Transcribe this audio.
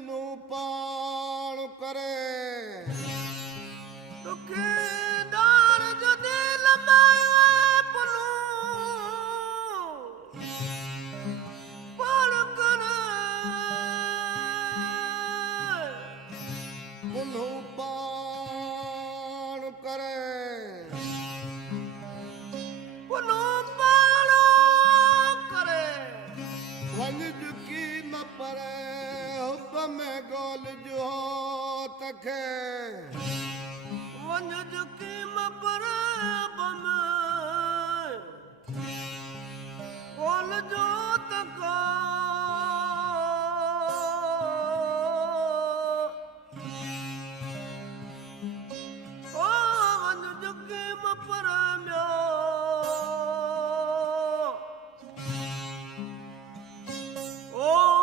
पुनू पाण करे दुखीदार जो दिल में पुनू पाण करे पुनू पाण करे पुनू पाण करे वंज की न परे हुब में गोल जो तखे वंज जुकी मपरे बम गोल जो तको ओ वंज जुकी मपरे म्यो ओ